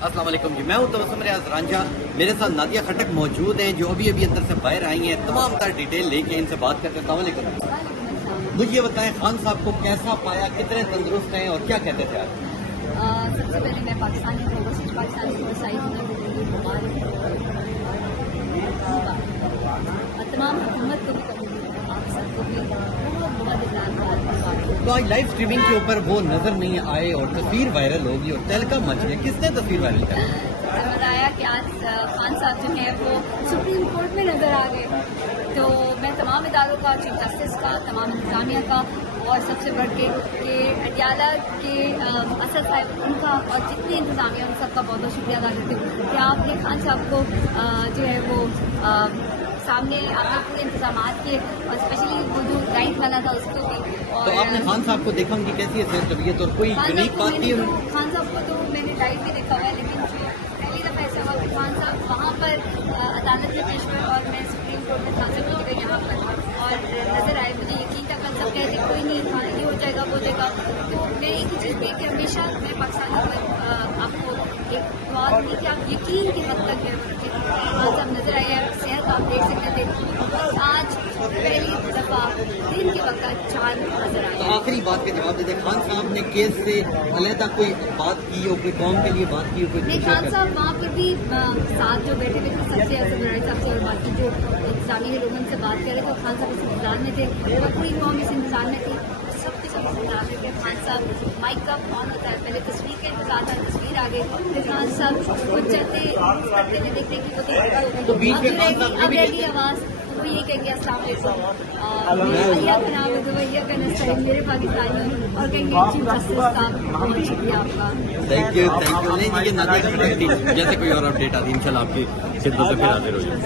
अस्सलाम वालेकुम जी, मैं हूं तबस्सुम रियाज रांझा। मेरे साथ नादिया खटक मौजूद हैं जो अभी अंदर से बाहर आई हैं। तमाम तर डिटेल लेके इनसे बात करते हैं। अस्सलाम वालेकुम। मुझे ये बताएं, खान साहब को कैसा पाया, कितने तंदुरुस्त हैं और क्या कहते थे आज? सबसे पहले मैं पाकिस्तानी और तमाम हुकूमत को भी कहूँगी, आप सबको भी बहुत धन्यवाद। तो आज लाइव स्ट्रीमिंग के ऊपर वो नजर नहीं आए और तस्वीर वायरल होगी और तहलका मच गया। किसने तस्वीर वायरल किया? बताया कि आज खान साहब जो हैं वो सुप्रीम कोर्ट में नजर आ गए। तो मैं तमाम इदारों का, चीफ जस्टिस का, तमाम इंतजामिया का और सबसे बढ़ के अटियाला के असद साहब उनका और जितने इंतजामिया उन सबका बहुत बहुत शुक्रिया अदा करती हूँ कि आपने खान साहब को जो है वो सामने आपने पूरे इंतजाम किए और स्पेशली वो जो लाइट वाला था उसको भी। तो आपने खान साहब को देखा, उनकी कैसी है तबीयत और कोई यूनिक बात की? खान साहब को तो मैंने लाइव भी देखा हुआ है, लेकिन पहली दफ़ा ऐसा हुआ कि खान साहब वहाँ पर अदालत में पेश हुए और मैं सुप्रीम कोर्ट में खान साहब की यहाँ पर और नजर आए। मुझे यकीन था, कल सब कहते कोई नहीं था, ये हो जाएगा वो हो जाएगा। तो मैं एक ही चीज़ देख के हमेशा मैं पाकिस्तानी पर आपको एक बात नहीं कि आप यकीन की हद तक खान साहब नजर आए हैं। सेहत आप देख सकते थे, आज पहली दफ़ा दिन के वक्त चांद नजर आया। तो आखिरी बात का जवाब देते, खान साहब ने केस से अलहदा कोई बात की हो, कोई कौम के लिए बात की हो? कोई नहीं, खान साहब वहाँ पर भी साथ जो बैठे हुए थे सबसे असद राय साहब से और बाकी जो इंतजामी लोगों से बात कर रहे थे, खान साहब इस इंतजार में थे और पूरी कौम इस इंतजार में थी। सब कुछ इंतजार में थे। खान साहब माइक का ऑन होता है, पहले तस्वीर का इंतजार था, तस्वीर आ गई, फिर खान साहब कुछ चलते करते हुए देखते कि वो तो बीच में खान साहब अब रहेगी आवाज़, वो ये कहेंगे अस्सलाम वालेकुम, भैया का नाम है तो भैया का नस्ल मेरे पाकिस्तानी और कहेंगे चीफ जस्टिस साहब बहुत शुक्रिया आपका। Thank you. नहीं, ये नादिया खटक थी। जैसे कोई और अपडेट आती है इंशाल्लाह आपकी खिदमत में फिर हाजिर हो जाए।